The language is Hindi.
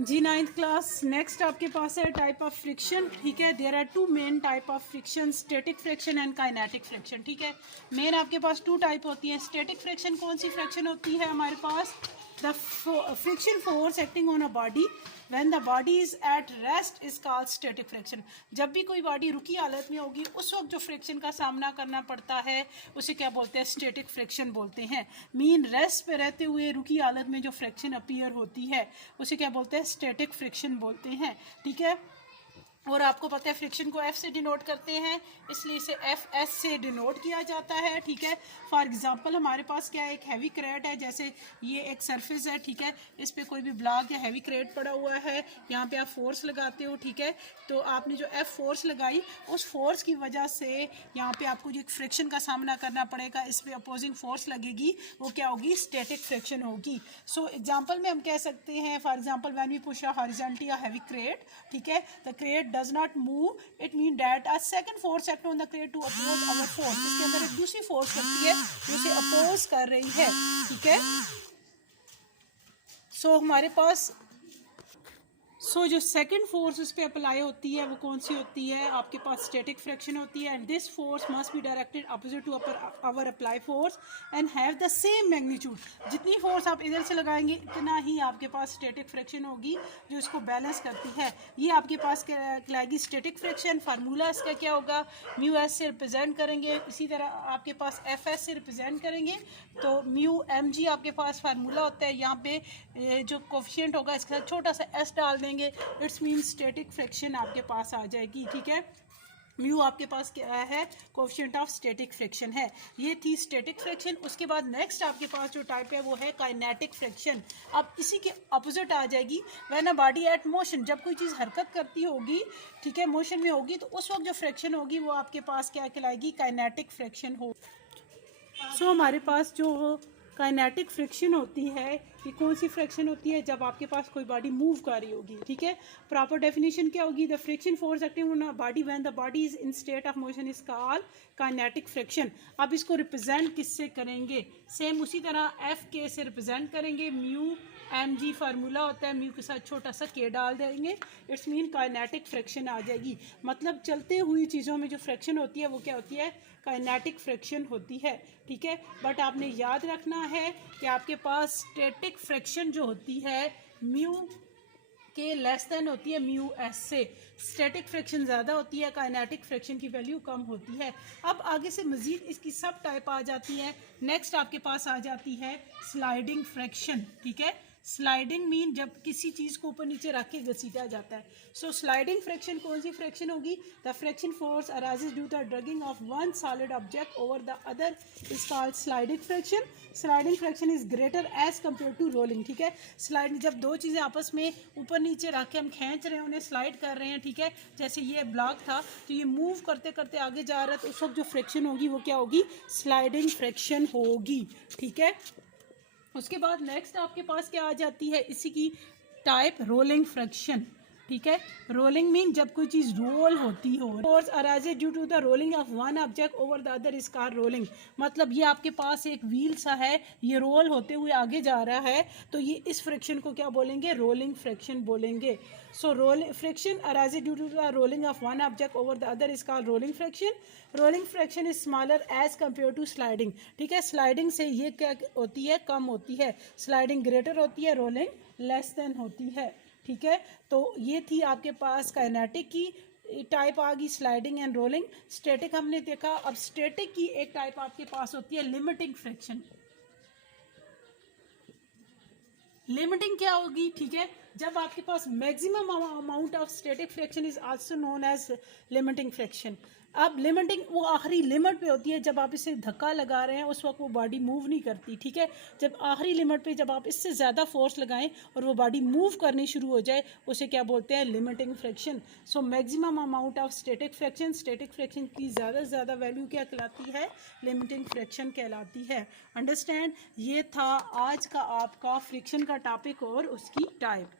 जी 9th क्लास। नेक्स्ट आपके पास है टाइप ऑफ फ्रिक्शन। ठीक है, there are two main type of friction, static friction and kinetic friction. ठीक है, मेन आपके पास टू टाइप होती है। स्टैटिक फ्रिक्शन कौन सी फ्रिक्शन होती है हमारे पास? The friction force acting on a body when the body is at rest is called static friction. जब भी कोई बॉडी रुकी हालत में होगी उस वक्त जो फ्रिक्शन का सामना करना पड़ता है उसे क्या बोलते हैं? स्टैटिक फ्रिक्शन बोलते हैं। मीन रेस्ट पे रहते हुए रुकी हालत में जो फ्रिक्शन अपीयर होती है उसे क्या बोलते हैं? स्टैटिक फ्रिक्शन बोलते हैं। ठीक है, और आपको पता है फ्रिक्शन को एफ से डिनोट करते हैं, इसलिए इसे एफ एस से डिनोट किया जाता है। ठीक है, फॉर एग्जांपल हमारे पास क्या है, एक हैवी क्रेट है, जैसे ये एक सरफेस है। ठीक है, इस पे कोई भी ब्लॉक या हैवी क्रेट पड़ा हुआ है, यहाँ पे आप फोर्स लगाते हो। ठीक है, तो आपने जो एफ फोर्स लगाई उस फोर्स की वजह से यहाँ पे आपको जो एक फ्रिक्शन का सामना करना पड़ेगा, इस पे अपोजिंग फोर्स लगेगी, वो क्या होगी? स्टैटिक फ्रिक्शन होगी। सो एग्जाम्पल में हम कह सकते हैं, for example when we push a horizontally a heavy crate, ठीक है, the crate does not move, it mean that a second force act on the crate to oppose our force। इसके अंदर एक दूसरी फोर्स लगती है जो इसे अपोज कर रही है। ठीक है, सो हमारे पास जो सेकंड फोर्स उस पर अप्लाई होती है वो कौन सी होती है? आपके पास स्टैटिक फ्रिक्शन होती है। And this force must be directed opposite to our apply force and have the same magnitude. जितनी फोर्स आप इधर से लगाएंगे इतना ही आपके पास स्टैटिक फ्रिक्शन होगी जो इसको बैलेंस करती है। ये आपके पास कहलाएगी स्टैटिक फ्रिक्शन। फार्मूला इसका क्या होगा? म्यू एस से रिप्रेजेंट करेंगे, इसी तरह आपके पास एफ एस से रिप्रेजेंट करेंगे, तो म्यू एम जी आपके पास फार्मूला होता है। यहाँ पे जो कोफिशिएंट होगा इसके साथ छोटा सा एस डाल देंगे, इट्स मीन स्टैटिक फ्रिक्शन आपके पास आ जाएगी। ठीक है, म्यू आपके पास क्या है? कोफिशिएंट ऑफ स्टैटिक फ्रिक्शन है। ये थी स्टैटिक फ्रिक्शन। उसके बाद नेक्स्ट आपके पास जो टाइप है वो है काइनेटिक फ्रिक्शन। अब इसी के अपोजिट आ जाएगी when a body at motion. जब कोई चीज़ हरकत करती होगी, ठीक है, मोशन में होगी, तो उस वक्त जो फ्रिक्शन होगी वो आपके पास क्या कहलाएगी? काइनेटिक फ्रिक्शन हो। हमारे पास जो काइनेटिक फ्रिक्शन होती है, ये कौन सी फ्रिक्शन होती है? जब आपके पास कोई बॉडी मूव कर रही होगी। ठीक है, प्रॉपर डेफिनेशन क्या होगी? The friction force acting on a body when the body is in state of motion is called kinetic friction. अब इसको रिप्रेजेंट किससे करेंगे? सेम उसी तरह एफ के से रिप्रेजेंट करेंगे। म्यू एम जी फार्मूला होता है, म्यू के साथ छोटा सा के डाल देंगे, इट्स मीन काइनेटिक फ्रिक्शन आ जाएगी। मतलब चलते हुई चीज़ों में जो फ्रिक्शन होती है वो क्या होती है? काइनेटिक फ्रिक्शन होती है। ठीक है, बट आपने याद रखना है कि आपके पास स्टैटिक फ्रिक्शन जो होती है म्यू के लेस देन होती है म्यू एस से। स्टैटिक फ्रिक्शन ज़्यादा होती है, काइनेटिक फ्रिक्शन की वैल्यू कम होती है। अब आगे से मज़ीद इसकी सब टाइप आ जाती है। नेक्स्ट आपके पास आ जाती है स्लाइडिंग फ्रिक्शन। ठीक है, स्लाइडिंग मीन जब किसी चीज़ को ऊपर नीचे रख के घसीटा जाता है। सो स्लाइडिंग फ्रिक्शन कौन सी फ्रिक्शन होगी? The friction force arises due the dragging of one solid object over the other is called sliding friction. Sliding friction is greater as compare to rolling. ठीक है, स्लाइड जब दो चीज़ें आपस में ऊपर नीचे रख के हम खींच रहे हैं, उन्हें स्लाइड कर रहे हैं। ठीक है, जैसे ये ब्लॉक था तो ये मूव करते करते आगे जा रहा है, तो उस वक्त जो फ्रिक्शन होगी वो क्या होगी? स्लाइडिंग फ्रिक्शन होगी। ठीक है, उसके बाद नेक्स्ट आपके पास क्या आ जाती है? इसी की टाइप रोलिंग फ्रिक्शन। ठीक है, रोलिंग मीन जब कोई चीज़ रोल होती हो। Force arises due to the rolling of one object over the other is called rolling. मतलब ये आपके पास एक व्हील सा है, ये रोल होते हुए आगे जा रहा है, तो ये इस फ्रिक्शन को क्या बोलेंगे? रोलिंग फ्रिक्शन बोलेंगे। So rolling friction arises due to the rolling of one object over the other is called rolling friction. Rolling friction is smaller as compare to sliding. ठीक है, स्लाइडिंग से ये क्या होती है? कम होती है। स्लाइडिंग ग्रेटर होती है, रोलिंग लेस देन होती है। ठीक है, तो ये थी आपके पास काइनेटिक की टाइप आ गई, स्लाइडिंग एंड रोलिंग। स्टैटिक हमने देखा। अब स्टैटिक की एक टाइप आपके पास होती है लिमिटिंग फ्रिक्शन। लिमिटिंग क्या होगी? ठीक है, जब आपके पास maximum amount of static friction is also known as limiting friction. अब लिमिटिंग वो आखिरी लिमिट पे होती है, जब आप इसे धक्का लगा रहे हैं उस वक्त वो बॉडी मूव नहीं करती। ठीक है, जब आखिरी लिमिट पे जब आप इससे ज़्यादा फोर्स लगाएं और वो बॉडी मूव करनी शुरू हो जाए उसे क्या बोलते हैं? Limiting friction. So maximum amount of static friction की ज़्यादा से ज़्यादा वैल्यू क्या कहलाती है? लिमिटिंग फ्रिक्शन कहलाती है। अंडरस्टैंड? ये था आज का आपका फ्रिक्शन का टॉपिक और उसकी टाइप।